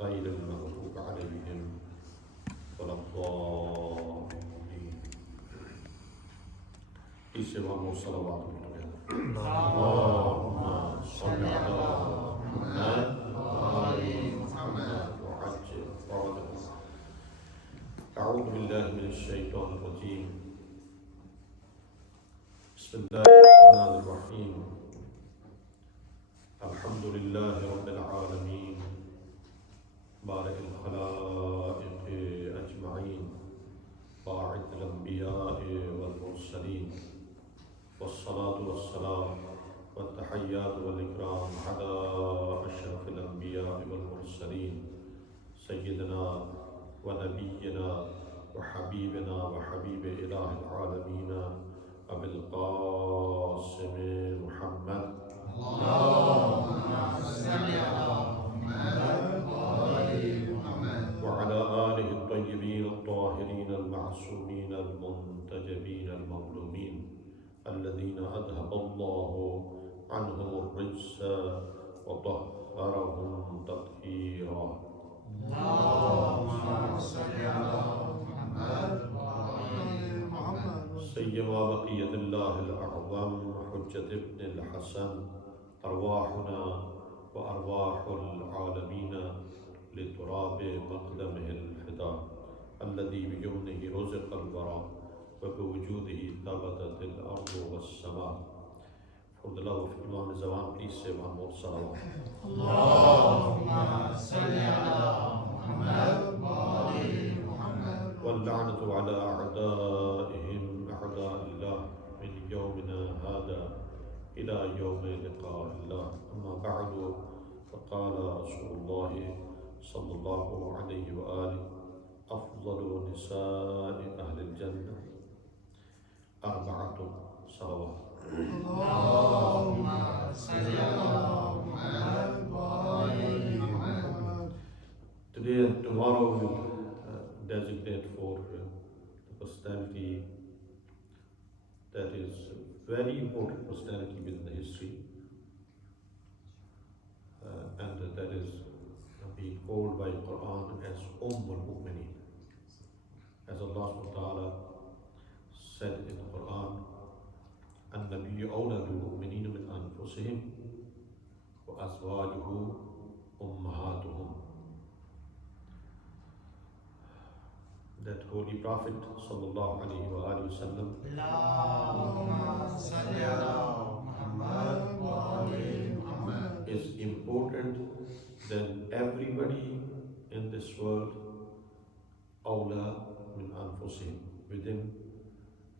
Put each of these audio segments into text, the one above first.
غير المغضوب عليهم ولا الضالين. Please say one more salawat together. Allahumma salli ala Muhammad wa ali Muhammad wa ajil farajahu. A'udhu billahi minash shaitanir rajim. Bismillahirrahmanirrahim. Alhamdulillahi rabbil alamin. بارئ الخلائق أجمعين باعث الأنبياء والمرسلين والصلاة والسلام والتحيات والإكرام على أشرف الأنبياء والمرسلين سيدنا ونبينا وحبيبنا وحبيب إله العالمين أبي القاسم محمد اللهم صل على محمد وعلى آله الطيبين الطاهرين المعصومين المنتجبين المظلومين الذين أذهب الله عنهم الرجس وطهرهم تطهيرا. اللهم صل على محمد وعلى محمد. سيما بقية الله الأعظم حجة ابن الحسن أرواحنا وأرواح العالمين لتراب مقدمه الفداء الذي بيمنه رزق الورى وبوجوده ثبتت الأرض والسماء. For the love of Imam Zaman, please say one more salawat. Allahumma salli ala Muhammad wa ali Muhammad. واللعنة على أعدائهم أعداء الله من يومنا هذا إلى يوم لقاء الله. أما بعد فقال رسول الله صلى الله عليه وآله أفضل نساء أهل الجنة أربعة صلوات. اللهم صل على محمد وآل محمد. Today and tomorrow we'll designate for the personality that is very important personality within the history, and that is being called by Quran as al-Mu'mineen. As Allah subhanahu wa ta'ala said in the Quran, النبي أولى بالمؤمنين من أنفسهم وأزواجه أمهاتهم. That Holy Prophet sallallahu alaihi wa alihi wasallam is important than everybody in this world. أولى من أنفسهم. Within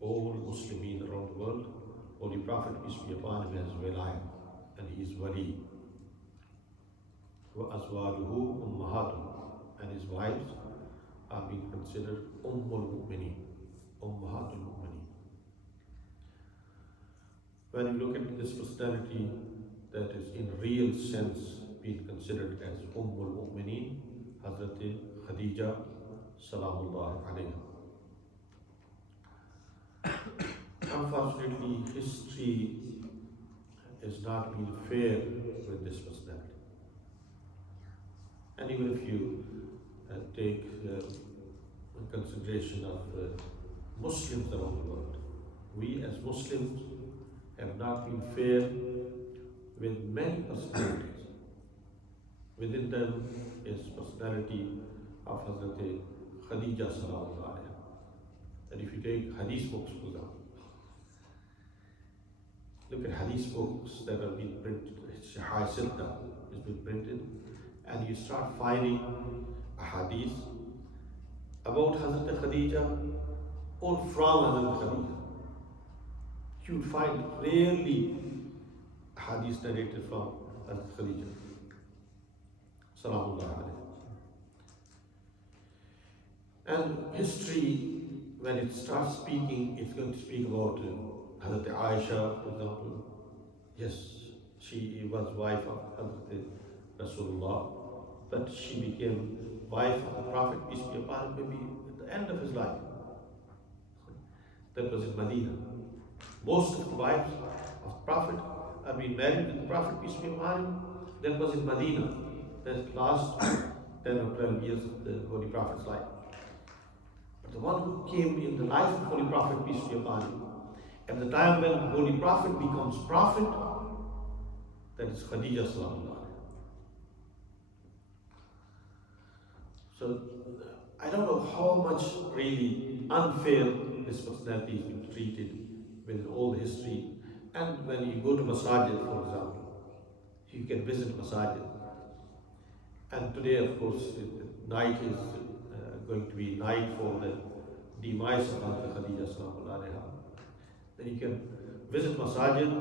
all Muslimin around the world, Holy Prophet, peace be upon him, has wilayah, and he is wali. وَأَزْوَاجُهُ أُمَّهَاتُهُ, and his wives are being considered Ummul-Mu'mineen, Ummahatul-Mu'mineen. When you look at this personality that is in real sense being considered as Ummul-Mu'mineen, Hazrat Khadija Salamullah alayha. Unfortunately, history has not been fair with this personality. And even if you take consideration of Muslims around the world, we as Muslims have not been fair with many personalities. Within them is personality of Hazrat Khadija Salamullah alayha. And if you take hadith books, for example, look at hadith books that have been printed, Shahr has been printed, and you start finding a hadith about Hazrat Khadija or from Hazrat Khadija. You will find rarely a hadith narrated from Hazrat Khadija Salamullah alayha. And history, when it starts speaking, it's going to speak about Hazrat Aisha, for example. Yes, she was wife of Hazrat Rasulullah, but she became wife of the Prophet, peace be upon him, maybe at the end of his life. That was in Medina. Most of the wives of the Prophet are being married to the Prophet, peace be upon him. That was in Medina. That last 10 or 12 years of the Holy Prophet's life. But the one who came in the life of Holy Prophet, peace be upon him, at the time when Holy Prophet becomes prophet, that is Khadija sallallahu alaihi. So I don't know how much really unfair this personality has been treated with all the history. And when you go to Masajid, for example, you can visit Masajid. And today, of course, night is going to be night for the demise of Hazrat Khadija sallallahu alaiha. Then you can visit Masajid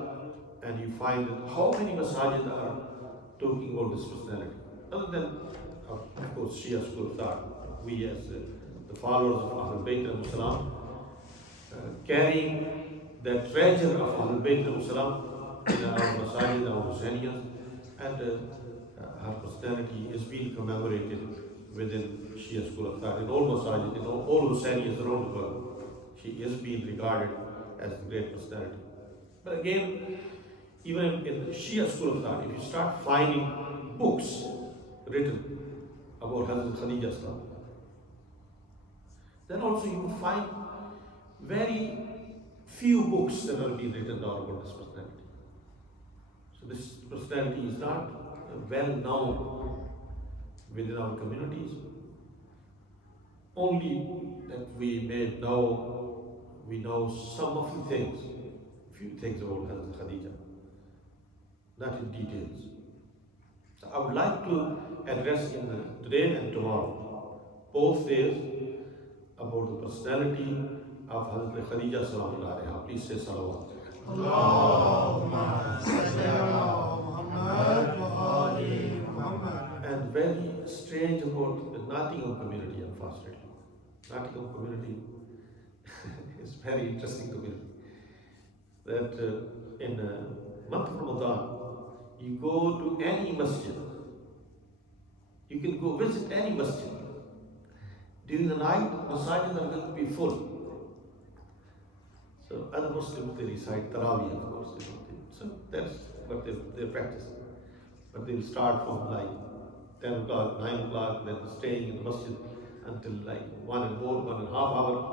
and you find that how many Masajid are talking about this personality. Other than, of course, Shia school of thought, we as the followers of Ahlul Bayt alayhi salam, carrying the treasure of Ahlul Bayt alayhi salam in our Masajid, our Husainiyas, and her personality is being commemorated within Shia school of thought, in all Masajid, in all Husainiyas around the world. She is being regarded as a great personality. But again, even in the Shia school of thought, if you start finding books written about Hazrat Khadija sallallahu, then also you will find very few books that are being written down about this personality. So this personality is not well known within our communities. Only that we know some of the things, few things about Hazrat Khadija, not in details. So I would like to address today and tomorrow, both days, about the personality of Hazrat Khadija sallallahu alaiha. Please say salawat. Allahumma salli ala Muhammad wa ali Muhammad. And very strange about the Nottingham community, unfortunately. Nottingham community is very interesting community. That in month of Ramadan, you go to any masjid. You can go visit any masjid. During the night, masajid are going to be full. So other Muslims, they recite Taraweeh, of course. So that's what they practice. But they'll start from like 10 o'clock, 9 o'clock, then staying in the masjid until like 1.5 hours.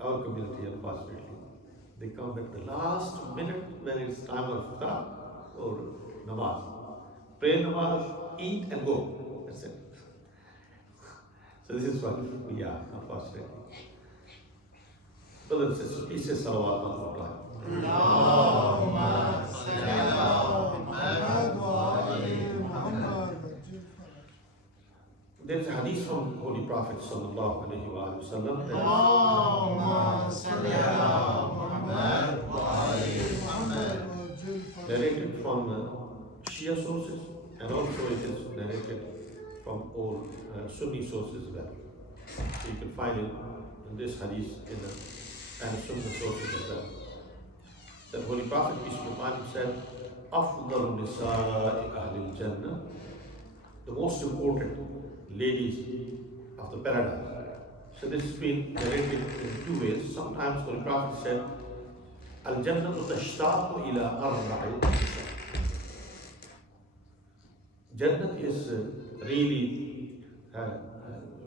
Our community, unfortunately, they come at the last minute when it's time of iftar or namaz. Pray namaz, eat and go. That's it. So this is what we are, unfortunately. Brothers and sisters, please say salawat one more time. Allahumma salli ala Muhammad wa ali Muhammad. There is a hadith from Holy Prophet sallallahu alaihi wasallam. Allahumma salli ala Muhammad wa ali Muhammad. Narrated from Shia sources, and also it is narrated from all Sunni sources as well. So you can find it in this hadith in the Sunni sources as well. The Holy Prophet peace be upon him said, "Afdal nisa'i ahlil Jannah," the most important ladies of the paradise. So this has been narrated in two ways. Sometimes Holy Prophet said, "Al-Jannatu tashtaqu ila arba'i nisa." Jannat is really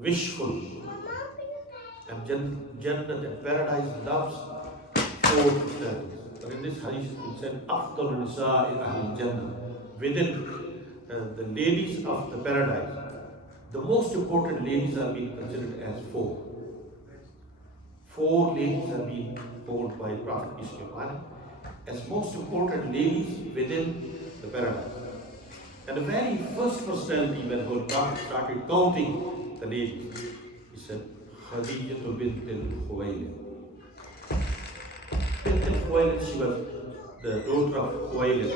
wishful, and Jannat and paradise loves four personalities. But in this hadith it said, "Afdal nisa'i ahlil Jannah," within the ladies of the paradise. The most important ladies are being considered as four. Four ladies are being called by Prophet peace be upon him as most important ladies within the paradise. And the very first personality when Holy Prophet started counting the ladies, he said, "Khadija bint al-Khuwaylid." Bint al-Khuwaylid, she was the daughter of Khuwaylid.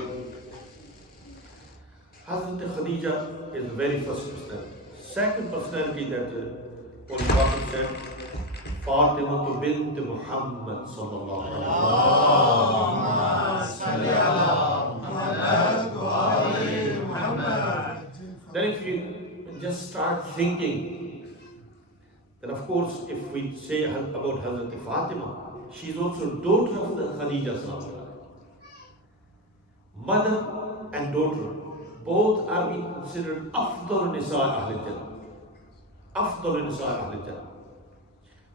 Hazrat Khadija is the very first personality. Second personality that Holy Prophet said, Fatima bint Muhammad sallallahu alaihi wasallam. Then if you just start thinking, then of course if we say about Hazrat Fatima, she is also daughter of the Khadija sallallahu alaihi wasallam. Mother and daughter, both are being considered Afdal Nisa Ahl Jannah. Afdal Nisa Ahl Jannah.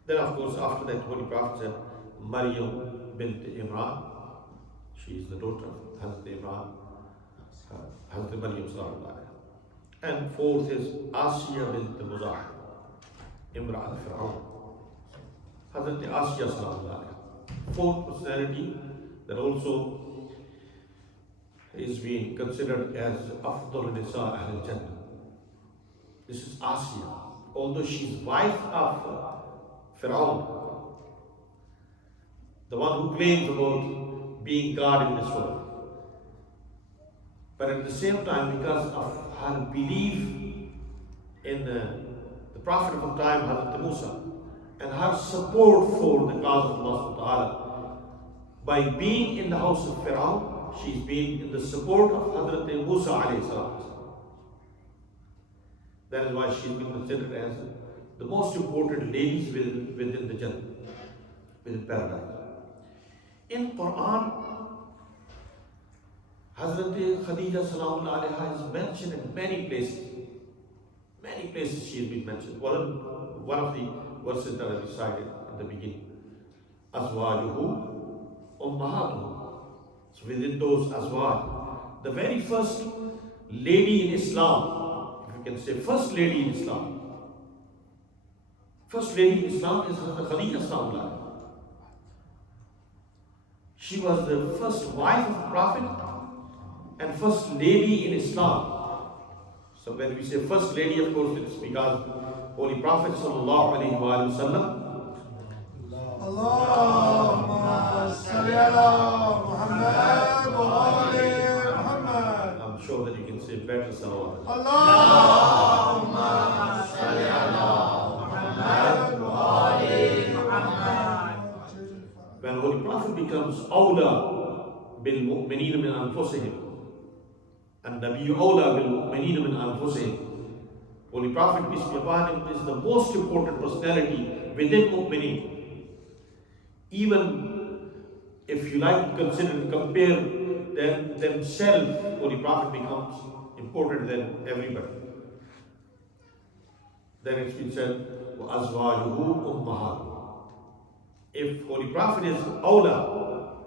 Then of course after that Holy Prophet said Maryam bint Imran, she is the daughter of Hazrat Imran, Hazrat Maryam sallallahu alaihi wasallam. And fourth is Asiya bint Muzah, Imran Fir'aun, Hazrat Asiya sallallahu alaihi wasallam. Fourth personality that also is being considered as Afdal Nisa Ahl Jannah. This is Asiya, although she is wife of Fir'aun, the one who claims about being God in this world. But at the same time, because of her belief in the Prophet of time, Hazrat Musa, and her support for the cause of Allah subhanahu wa ta'ala, by being in the house of Fir'aun, she's been in the support of Hazrat Musa alayhi salam. That is why she's been considered as the most important ladies within the Jannah, within paradise. In Quran, Hazrat Khadija salam alayha is mentioned in many places. Many places she has been mentioned. One of the verses that I recited in the beginning. Azwajuhu ummahatuhu. So within those azwaj, the very first lady in Islam, if you can say first lady in Islam. First lady in Islam is Hazrat Khadija salam alayha. She was the first wife of the Prophet and first lady in Islam. So when we say first lady, of course, it's because Holy Prophet sallallahu alaihi wasallam. Allahumma salli ala Muhammad wa ali Muhammad. I'm sure that you can say better salawat. Allahumma salli ala Muhammad wa ali Muhammad. When Holy Prophet becomes awla bil mu'mineen min anfusihim, and Nabiyyu awla bil mu'mineen min anfusihim, Holy Prophet, peace be upon him, is the most important personality within mu'mineen. Even if you like to consider and compare themselves, Holy Prophet becomes important than everybody. Then it's been said, وَأَزْوَاجُهُ أُمَّهَاتُهُ. If Holy Prophet is awla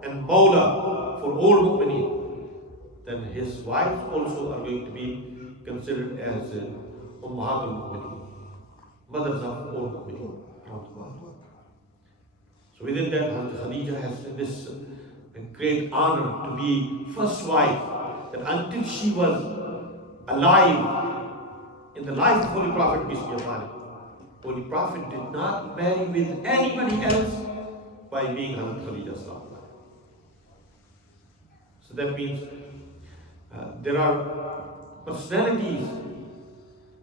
and mawla for all mu'mineen, then his wives also are going to be considered as ummahatul mu'mineen, mothers of all mu'mineen. So within that, Hazrat Khadija has this great honor to be first wife, that until she was alive, in the life of Holy Prophet, peace be upon him, Holy Prophet did not marry with anybody else by being Hazrat Khadija salam. So that means there are personalities.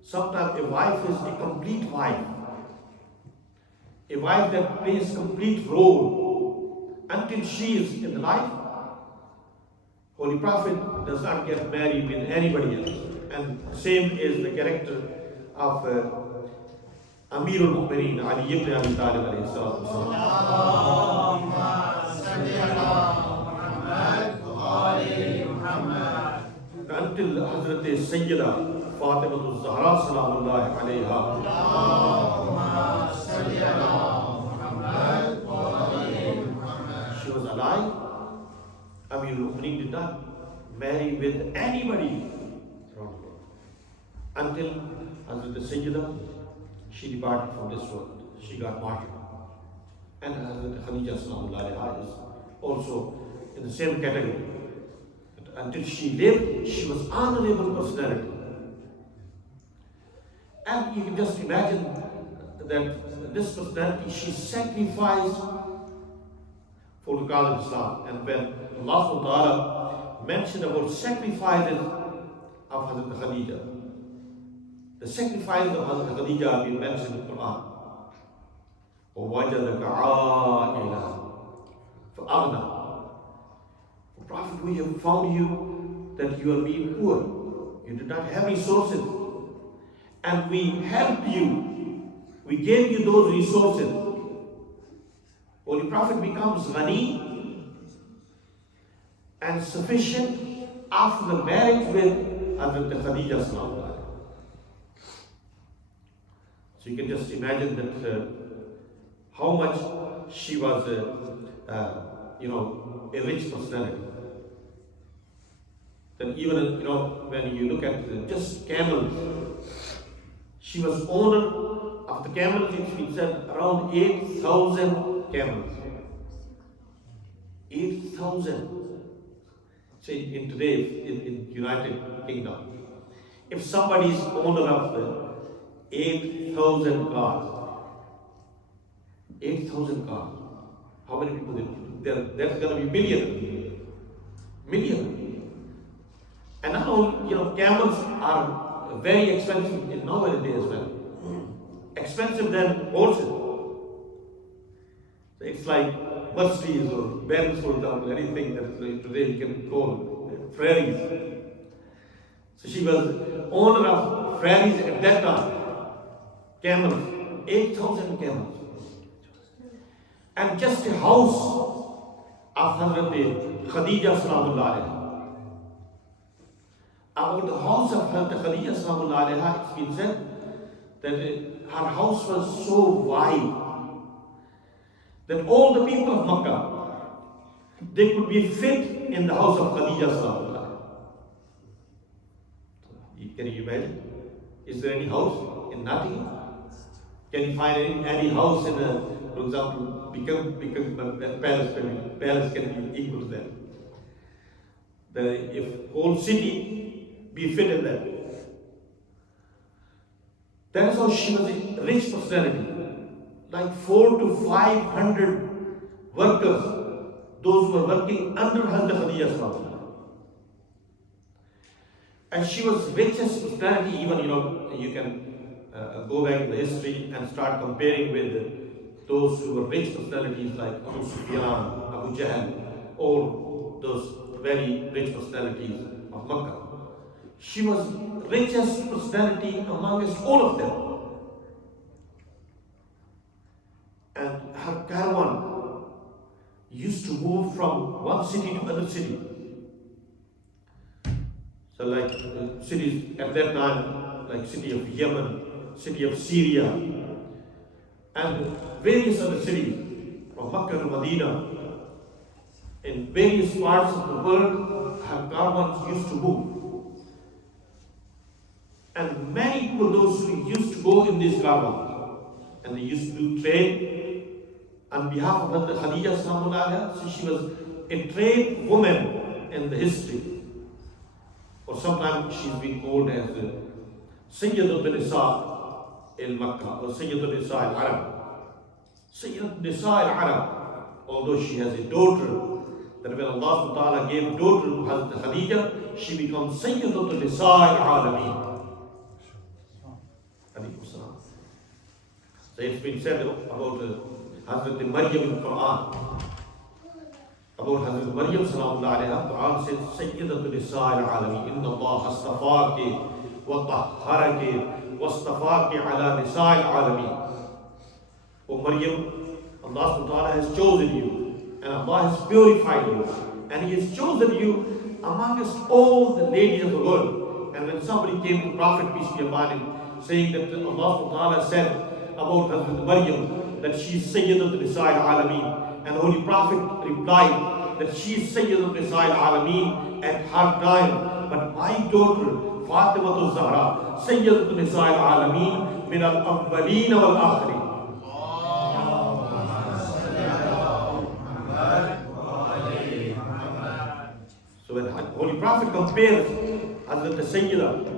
Sometimes a wife is a complete wife. A wife that plays complete role until she is in the life. Holy Prophet does not get married with anybody else. And same is the character of Amirul Mu'mineen Ali ibn Abi Talib alayhi salatu wasalam. Until Hazrat Sayyida Fatima Zahra salamullahi alayha. She was alive. Amirul Mu'mineen did not marry with anybody around the world. Until Hazrat Sayyida, she departed from this world. She got martyred. And Hazrat Khadija salamullahi alayha is also in the same category. Until she lived, she was honorable personality. And you can just imagine that this personality, she sacrificed for the cause of Islam. And when Allah subhanahu wa ta'ala mentioned about sacrifices of Hazrat Khadija, the sacrifices of Hazrat Khadija have been mentioned in the Quran. وَوَجَدَكَ عَائِلًا فَأَغْنَى. Prophet, we have found you that you are being poor. You did not have resources. And we helped you. We gave you those resources. Holy Prophet becomes ghani and sufficient after the marriage with Hazrat Khadija sallallahu alaihi. So you can just imagine that how much she was, a rich personality. Then even, when you look at just camels, she was owner of the camels. It's been said around 8,000 camels. 8,000. Say in today, in United Kingdom, if somebody is owner of 8,000 cars, 8,000 cars, how many people there's going to be million. And now, camels are very expensive in nowadays as well. Expensive than horses. So it's like Mercedes or Benz, for example, anything that today you can call Ferraris. So she was owner of Ferraris at that time. Camels, 8,000 camels. And just a house of Hazrat Khadija sallallahu alaiha. About the house of Hazrat Khadija sallallahu alaiha, it's been said that her house was so wide that all the people of Makkah, they could be fit in the house of Khadija sallallahu alaihi. Can you imagine? Is there any house in Nottingham? Can you find any house in for example, become a palace? Palace can be equal to that. If whole city be fit in that. That is how she was a rich personality. Like 400 to 500 workers, those who were working under Hazrat Khadija. And she was richest personality. Even you can go back in the history and start comparing with those who were rich personalities like Abu Sufyan, Abu Jahl, or those very rich personalities of Makkah. She was richest personality amongst all of them. And her caravan used to move from one city to another city. So like cities at that time, like city of Yemen, city of Syria, and various other cities, from Makkah to Medina, in various parts of the world, her caravans used to move. And many people, those who used to go in these caravans, and they used to do trade on behalf of Hazrat Khadija sallallahu alaiha. So she was a trade woman in the history. Or sometimes she's been called as Sayyidat Nisa in Makkah or Sayyidat Nisa al Arab. Sayyidat Nisa al Arab, although she has a daughter, that when Allah subhanahu wa ta'ala gave daughter to Hazrat Khadija, she becomes Sayyidat Nisa al Alameen. So it's been said about Hazrat Maryam in Quran. About Hazrat Maryam sallallahu alaihi wasallam, Quran says, Sayyidat Nisa al Alameen, Inna Allah astafaki wa tahharaki wa astafaki ala Nisa al Alameen. O Maryam, Allah subhanahu wa ta'ala has chosen you, and Allah has purified you, and He has chosen you amongst all the ladies of the world. And when somebody came to Prophet, peace be upon him, saying that Allah subhanahu wa ta'ala said about Hazrat Maryam that she is Sayyidat Nisa al Alameen, and Holy Prophet replied that she is Sayyidat Nisa al Alameen at her time, but my daughter Fatima Zahra, Sayyidat Nisa al Alameen min al awwaleen wal akhirin. So when Holy Prophet compares Hazrat Sayyidah,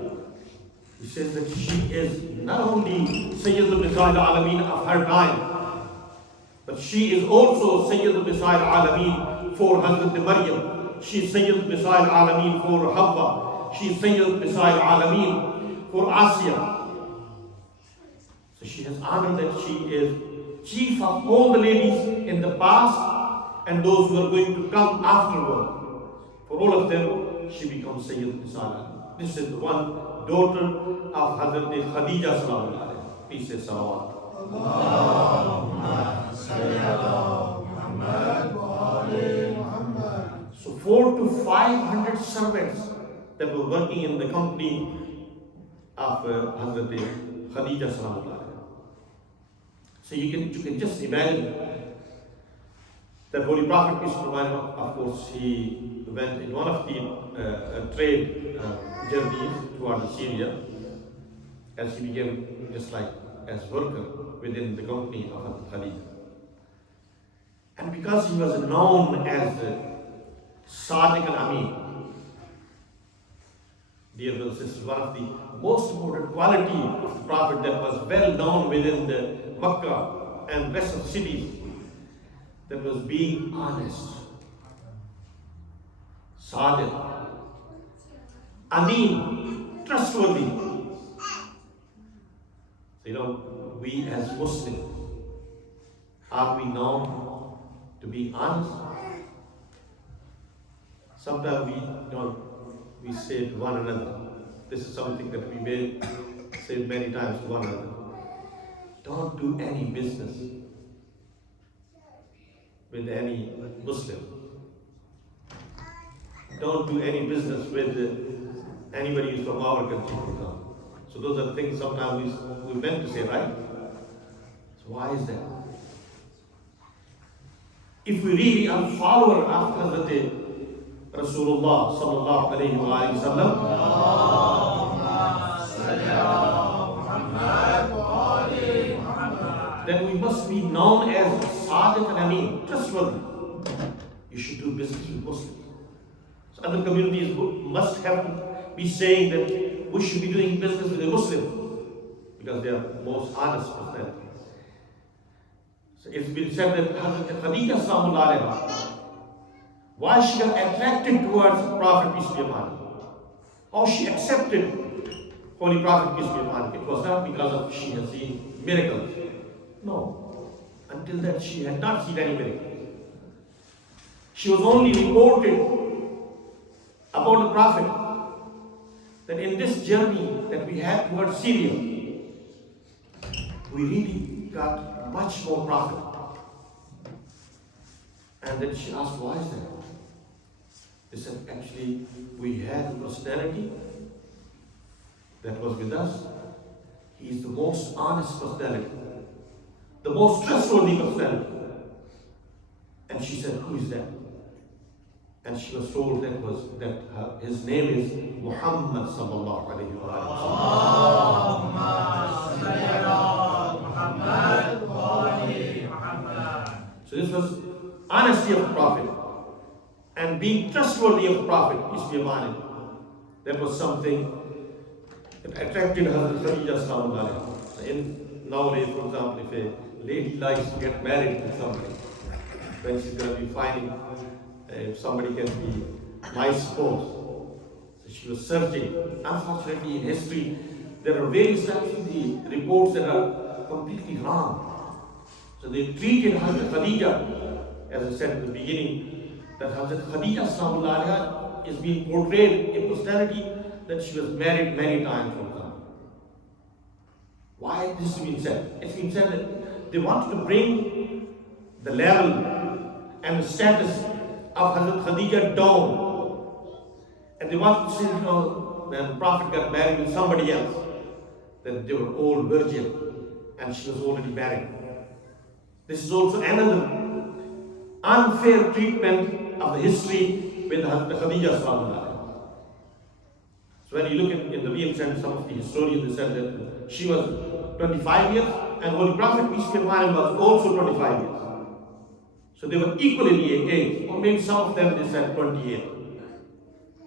he says that she is not only Sayyidat Nisa al-Alameen of her time, but she is also Sayyidat Nisa al-Alameen for Hazrat Maryam. She is Sayyidat Nisa al-Alameen for Hawwa. She is Sayyidat Nisa al-Alameen for Asya. So she has honored that she is chief of all the ladies in the past and those who are going to come afterward. For all of them, she becomes Sayyidat Nisa al-Alameen. This is the one daughter of Hazrat Khadija sallallahu alaihi wasallam. Peace and salawat. So 400 to 500 servants that were working in the company of Hazrat Khadija sallallahu alaihi wasallam. So you can just imagine that Holy Prophet, peace be upon him, of course, he went in one of the trade journeys toward Syria, as he became just like as worker within the company of Hazrat Khadija. And because he was known as Sadiq al-Amin, dear brothers and sisters, one of the most important quality of the Prophet that was well known within the Makkah and rest of the cities, that was being honest, Sadiq, Amin, trustworthy. So, we as Muslims, are we known to be honest? Sometimes we say to one another, this is something that we may say many times to one another. Don't do any business with any Muslim. Don't do any business with anybody who's from our country, for example. So those are the things sometimes we meant to say, right? So why is that? If we really are a follower of Hazrat Rasulullah sallallahu alayhi wa sallam, then we must be known as Sadiq and Amin, trustworthy. You should do business with Muslims. So other communities must have to be saying that we should be doing business with a Muslim because they are most honest personalities. So it's been said that Hazrat Khadija sallallahu alaihi, why she got attracted towards the Prophet, peace be upon him, how she accepted Holy Prophet, peace be upon him. It was not because of she had seen miracles. No. Until then she had not seen any miracles. She was only reported about the Prophet that in this journey that we had towards Syria, we really got much more profit. And then she asked, why is that? They said, actually, we had a personality that was with us. He is the most honest personality, the most trustworthy personality. And she said, who is that? And she was told that his name is Muhammad sallallahu alayhi wa sallam. So this was honesty of the Prophet and being trustworthy of the Prophet, peace be upon him. That was something that attracted Hazrat Khadija sallallahu alayhi wa sallam. Nowadays, for example, if a lady likes to get married with somebody, then she's going to be finding if somebody can be my spouse. So she was searching. Unfortunately, in history, there are various types of the reports that are completely wrong. So they treated Hazrat Khadija, as I said at the beginning, that Hazrat Khadija sallallahu alaihi wasallam is being portrayed in personality that she was married many times, for example. Why this has been said? It's been said that they wanted to bring the level and the status of Hazrat Khadija down. And they wanted to say, when the Prophet got married with somebody else, that they were all virgin and she was already married. This is also another unfair treatment of the history with Hazrat Khadija sallallahu alaihi wasallam. So when you look in the real sense, some of the historians they said that she was 25 years and Holy Prophet, peace be upon him, was also 25 years. So they were equally age, or maybe some of them they said 28.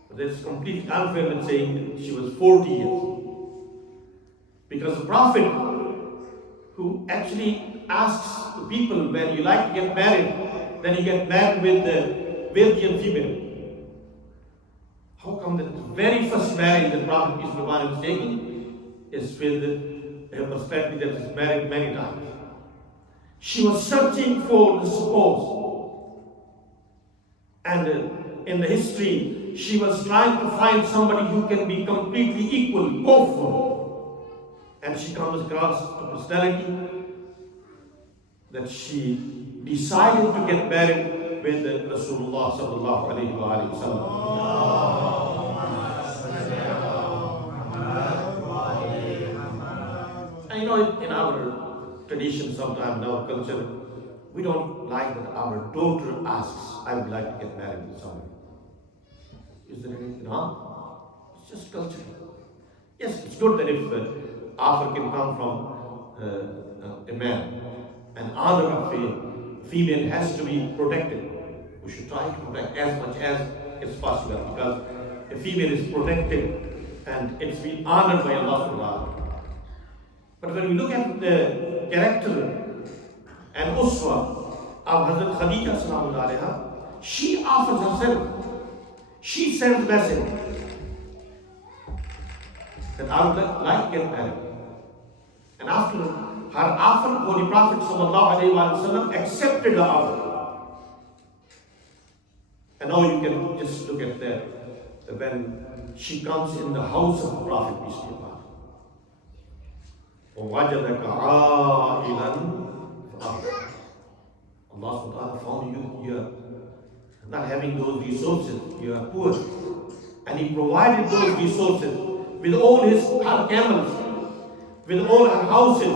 But that's completely unfair in saying she was 40 years. Because the Prophet, who actually asks the people, when you like to get married, then you get married with the virgin female. How come that the very first marriage the Prophet peace be upon him is taking is with a perspective that is married many times? She was searching for the spouse. And in the history, she was trying to find somebody who can be completely equal, both. And she comes across a personality that she decided to get married with Rasulullah sallallahu alayhi wa sallam. in our tradition, sometimes in our culture, we don't like that our daughter asks, I would like to get married to somebody. Is there anything wrong? It's just culture. Yes, it's good that if offer can come from a man, an honor of a female has to be protected. We should try to protect as much as is possible, because a female is protected and it's been honored by Allah subhanahu wa ta'ala. But when we look at the character and uswa of Hazrat Khadija sallallahu alaiha, she offers herself. She sends message that I would like to get married. And after her offer, Holy Prophet sallallahu alaihi wasallam accepted the offer. And now you can just look at that when she comes in the house of the Prophet, peace be upon him. وَوَجَدَكَ عَائِلًا فَأَغْنَى. Allah subhanahu wa ta'ala found you are not having those resources, you are poor. And He provided those resources with all her camels, with all her houses,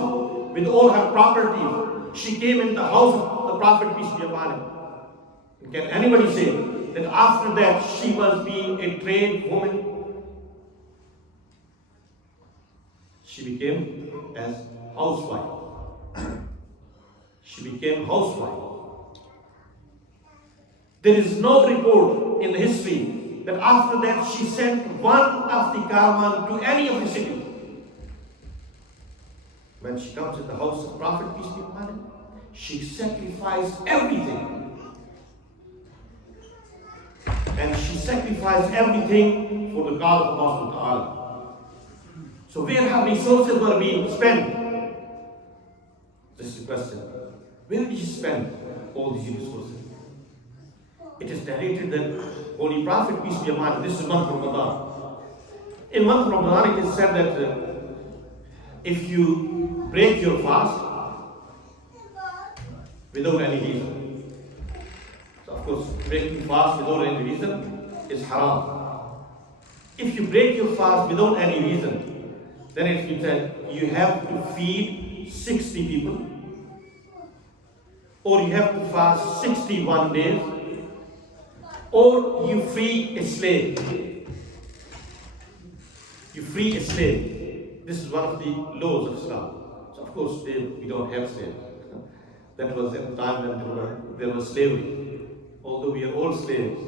with all her properties. She came in the house of the Prophet, peace be upon him. Can anybody say that after that she was being a trained woman? She became as housewife. She became housewife. There is no report in the history that after that she sent one of the caravan to any of the cities. When she comes to the house of the Prophet, peace be upon him, she sacrificed everything. And she sacrificed everything for the cause of Allah subhanahu wa ta'ala. So where her resources were being spent? This is the question. Where did she spend all these resources? It is narrated that Holy Prophet, peace be upon him, this is month Ramadan. In month Ramadan it is said that if you break your fast without any reason, of course, breaking fast without any reason is haram. If you break your fast without any reason, then it means that you have to feed 60 people, or you have to fast 61 days, or you free a slave. You free a slave. This is one of the laws of Islam. So of course, we don't have slaves. That was at the time when there was slavery. Although we are all slaves,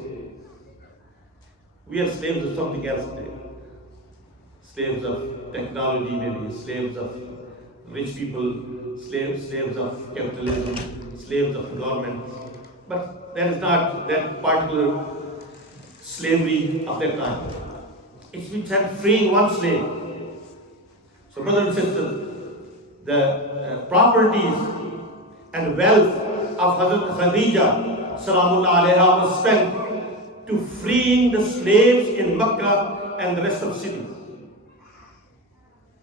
we are slaves of something else today. Slaves of technology, maybe slaves of rich people, slaves of capitalism, slaves of the government. But that is not that particular slavery of that time. It's been said freeing one slave. So, brothers and sisters, the properties and wealth of Hazrat Khadija Salamullah alaiha was spent to freeing the slaves in Makkah and the rest of cities.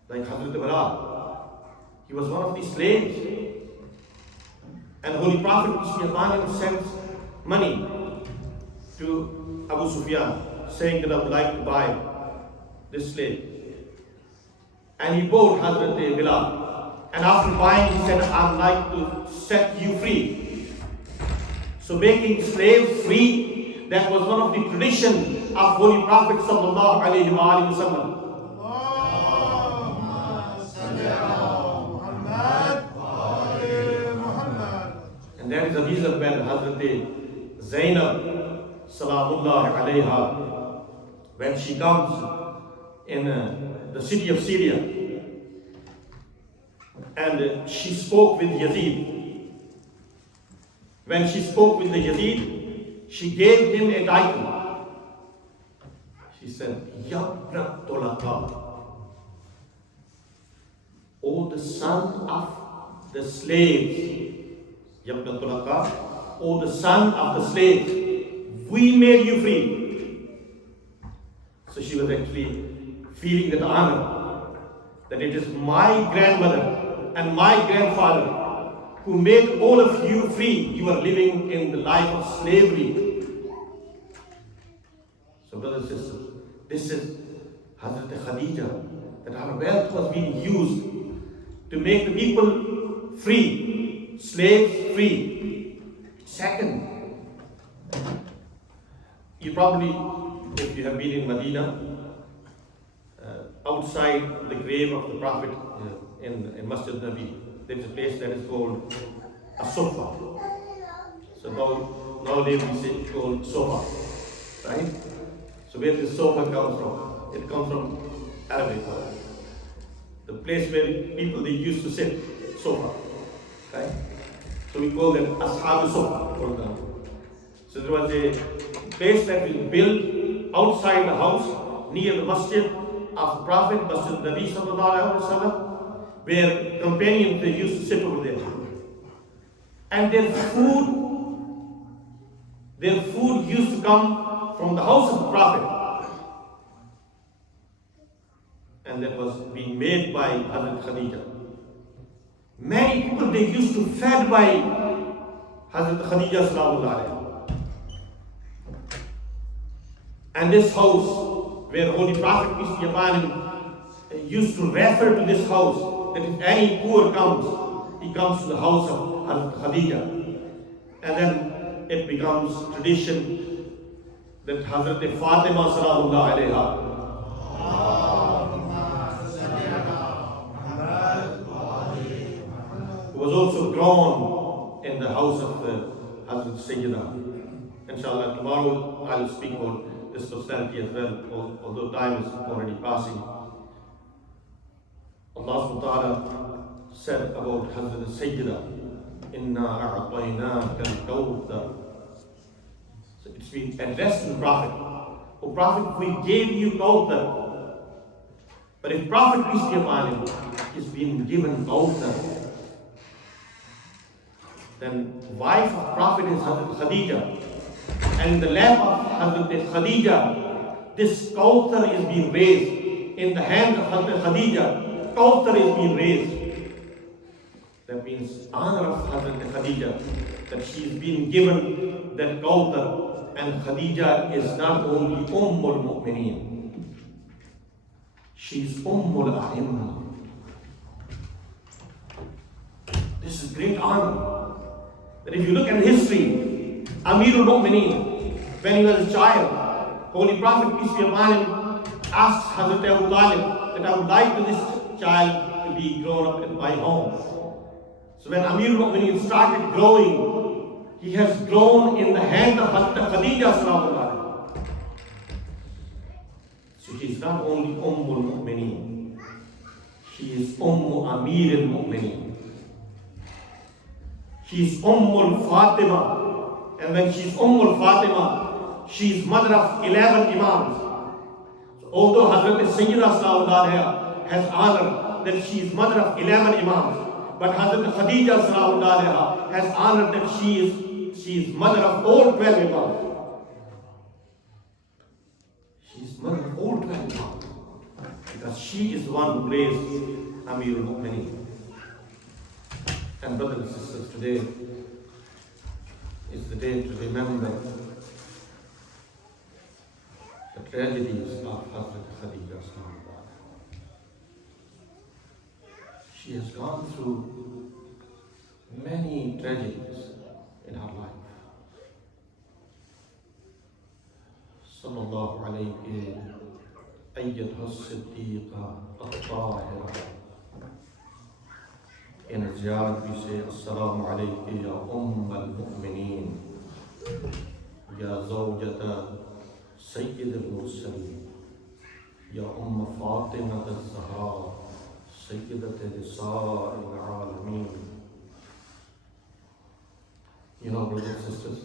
Like Hazrat Bara, he was one of these slaves. And Holy Prophet, peace be upon him, sent money to Abu Sufyan, saying that I would like to buy this slave. And he bought Hazrat Bilal. And after buying, he said, I would like to set you free. So making slaves free, that was one of the tradition of Holy Prophet sallallahu alaihi wasallam. And that is the reason when Hazrat Zainab salamullah alaiha, when she comes in the city of Syria, and she spoke with Yazid. When she spoke with the Yazid, she gave him a title. She said, Yabna Tolaka, O the son of the slaves. Yabna Tolaka, O the son of the slaves, we made you free. So she was actually feeling that honor, that it is my grandmother and my grandfather who made all of you free. You are living in the life of slavery. So brothers and sisters, this is Hazrat Khadija, that her wealth was being used to make the people free, slaves free. Second, you probably, if you have been in Medina, outside the grave of the Prophet in Masjid Nabi, there is a place that is called a sofa. So nowadays we say it's called sofa, right? So where the sofa comes from? It comes from Arabic word. The place where people they used to sit, sofa, right? So we call them ashab sofa, for example. So there was a place that was built outside the house near the masjid of the Prophet, Masjid Nabi sallallahu alaihi wasallam, where companions they used to sit over there. And their food used to come from the house of the Prophet. And that was being made by Hazrat Khadija. Many people they used to fed by Hazrat Khadija sallallahu alaihi. And this house, where Holy Prophet peace be upon him, used to refer to this house, that if any poor comes, he comes to the house of Hazrat Khadija. And then it becomes tradition that Hazrat Fatima sallallahu alaiha was also grown in the house of Hazrat Sayyida. Inshallah, tomorrow I will speak about this personality as well, although time is already passing. Allah subhanahu wa ta'ala said about Hazrat Sayyida, Inna a'ataynaka al-kawthar. So it's been addressed to the Prophet. Oh Prophet, we gave you Kawthar. But if Prophet peace be upon him is being given Kawthar, then wife of Prophet is Hazrat Khadija. And in the lap of Hazrat Khadija, this Kawthar is being raised. In the hand of Hazrat Khadija, Kawthar is being raised. That means honor of Hazrat Khadija, that she is being given that Kawthar. And Khadija is not only Ummul Mu'mineen, she is Ummul A'imma. This is great honor. That if you look at history, Amirul Mu'mineen, when he was a child, Holy Prophet peace be upon him asked Hazrat Abu Talib that I would like to this child to be grown up in my home. So when Amirul Mu'mineen started growing, he has grown in the hand of Hazrat Khadija sallallahu alaihi. So she is not only Ummul Mu'mineen, she is Amirul Mu'mineen. She is Fatima. And when she is Fatima, she is mother of 11 Imams. So although Hazrat Sayyida sallallahu alaihi has honored that she is mother of 11 Imams, but Hazrat Khadija sallallahu alaiha has honored that she is mother of all 12 Imams. She is mother of all 12 Imams. Because she is the one who raised Amirul Mu'mineen. And brothers and sisters, today is the day to remember the tragedies of Hazrat Khadija sallallahu alaiha. She has gone through many tragedies in her life. Sallallahu alayhi ayyatuha as-siddiqa at-tahira. In a ziyarat we say, Assalamu alayki ya al-mu'mineen, ya zawjata Sayyid al-Mursaleen, ya Fatima al-Zahra, Sayyidat Nisa al-Alameen. You know, brothers and sisters,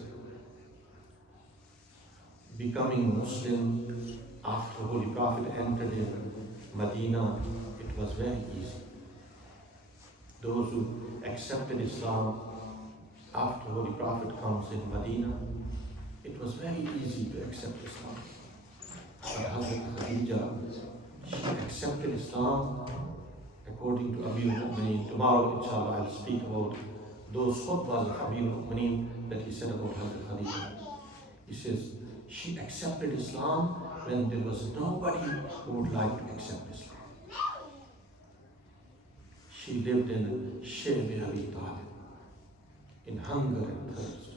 becoming Muslim after Holy Prophet entered in Medina, it was very easy. Those who accepted Islam after Holy Prophet comes in Medina, it was very easy to accept Islam. But Hazrat Khadija, she accepted Islam according to Amirul Mu'mineen. Tomorrow, inshallah, I'll speak about those khutbahs of Amirul Mu'mineen that he said about Hazrat Khadija. He says, she accepted Islam when there was nobody who would like to accept Islam. She lived in Shabbiri in hunger and thirst.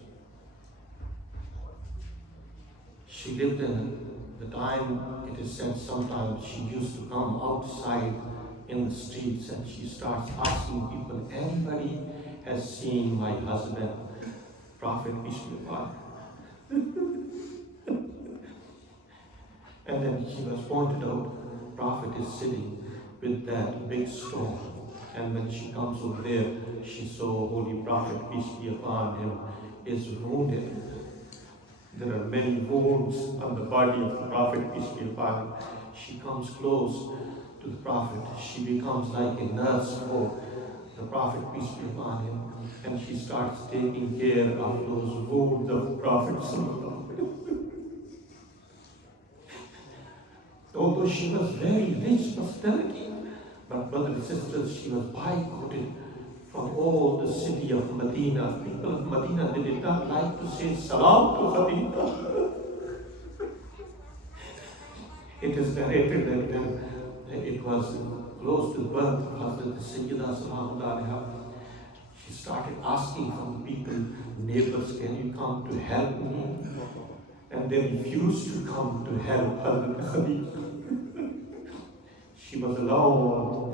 She lived in the time, it is said sometimes she used to come outside in the streets and she starts asking people, anybody has seen my husband, Prophet peace be upon him? And then she was pointed out, Prophet is sitting with that big stone. And when she comes over there, she saw Holy Prophet peace be upon him is wounded. There are many wounds on the body of the Prophet peace be upon him. She comes close to the Prophet. She becomes like a nurse for the Prophet peace be upon him. And she starts taking care of those wounds of the Prophet. Although she was very rich prosperity, but brothers and sisters, she was boycotted from all the city of Medina. People of Medina, they did not like to say salam to Khadija. It is narrated that when it was close to the birth of Hazrat Sayyida Salaam Alaiha, she started asking from the people, neighbors, can you come to help me? And they refused to come to help Hazrat Khadija. She was alone.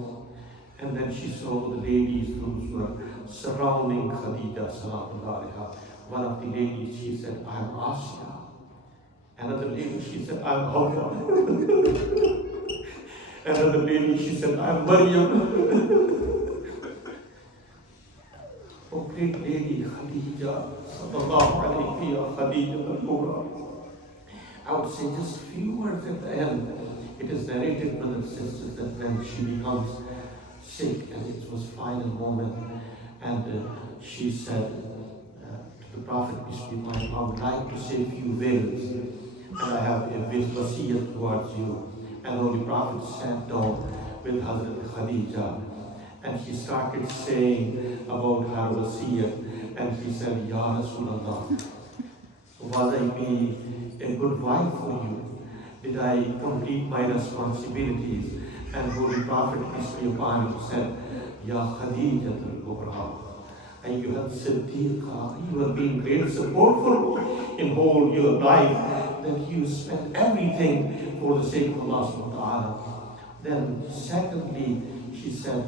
And then she saw the ladies who were surrounding Khadija Salaam Alaiha. One of the ladies, she said, I am Asya. Another lady, she said, I am Hawwa. Another lady, she said, I am Maryam. Oh, great lady Khadija, sallallahu alayhi wa Khadija al-Kubra. I would say just a few words at the end. It is narrated, brothers and sisters, that when she becomes sick and it was final moment, and she said to the Prophet, peace be upon him, I would like to say a few words, and I have a wasiyat towards you. And Holy Prophet sat down with Hazrat Khadija, and he started saying about her wasiyat, and he said, Ya Rasulullah, was I be a good wife for you? Did I complete my responsibilities? And Holy Prophet peace be upon him said, Ya Khadija al-Kubra, Ayyuha Siddiqa, you have been great support for me in whole your life, that you spent everything for the sake of Allah subhanahu wa ta'ala. Then secondly, she said,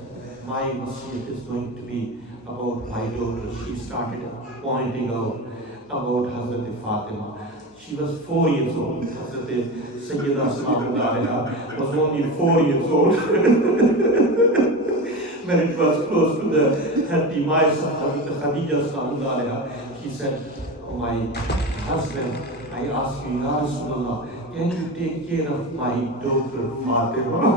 my wasiyat is going to be about my daughter. She started pointing out about Hazrat Fatima. She was 4 years old. Hazrat Sayyida Salaam Alaiha was only 4 years old. When it was close to the demise of Hazrat Khadija Salaam Alaiha, she said, oh my husband, I ask you, Ya Rasulullah, can you take care of my daughter Fatima?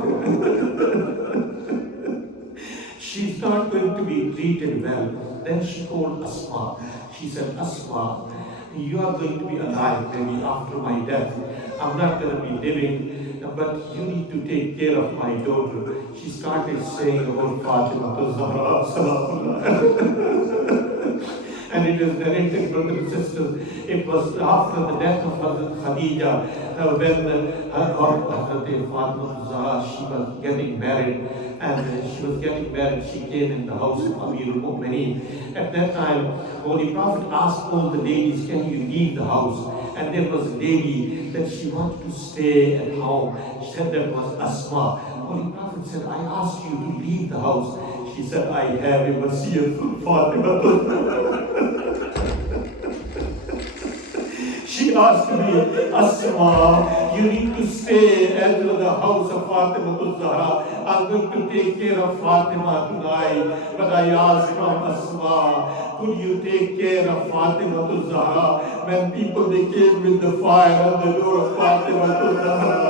She's not going to be treated well. Then she called Asma. She said, Asma, you are going to be alive maybe after my death. I'm not going to be living, but you need to take care of my daughter. She started saying about Fatima to Zahra. And it is narrated, brothers and sisters, it was after the death of Hazrat Khadija, when Hazrat Fatima Zahra, she was getting married, and she was getting married, she came in the house of Amirul Mu'mineen. At that time, Holy Prophet asked all the ladies, can you leave the house? And there was a lady that she wanted to stay at home. She said that was Asma. Holy Prophet said, I asked you to leave the house. She said, I have a wasiyat from Fatima. She asked me, Asma, you need to stay at the house of Fatima Zahra. I'm going to take care of Fatima tonight. But I asked from Asma, could you take care of Fatima Zahra when people they came with the fire at the door of Fatima Zahra?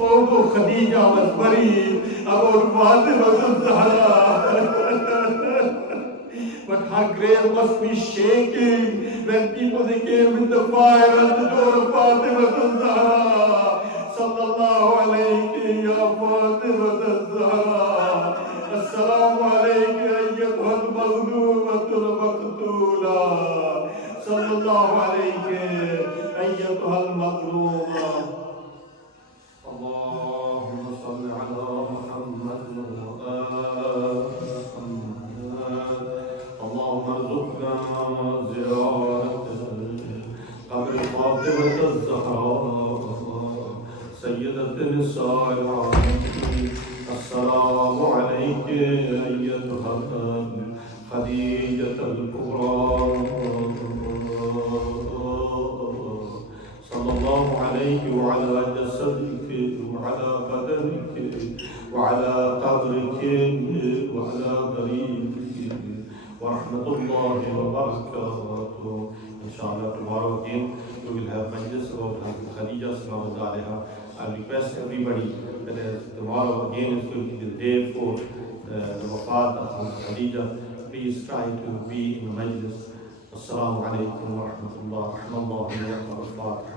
Although Khadija was worried about Fatima Zahra, but her grave must be shaking when people they came with the fire at the door of Fatima Zahra. Sallallahu alayhi ya Fatima Zahra. Assalamu alayka ayyatuha al-mazlumatul maqtula. Sallallahu alayka ayyatuha al-mazluma. اللهم صل على محمد قدرك وعلى قدرك وعلى طريقك ورحمة الله وبركاته. Inshallah, tomorrow again we will have Majlis about Khadija sallallahu alaiha. I request everybody that tomorrow again is going to be the day for the Wafat of Khadija. Please try to be in the Majlis. Assalamu alaikum wa rahmatullah. Rahmallahu wa barakatuh.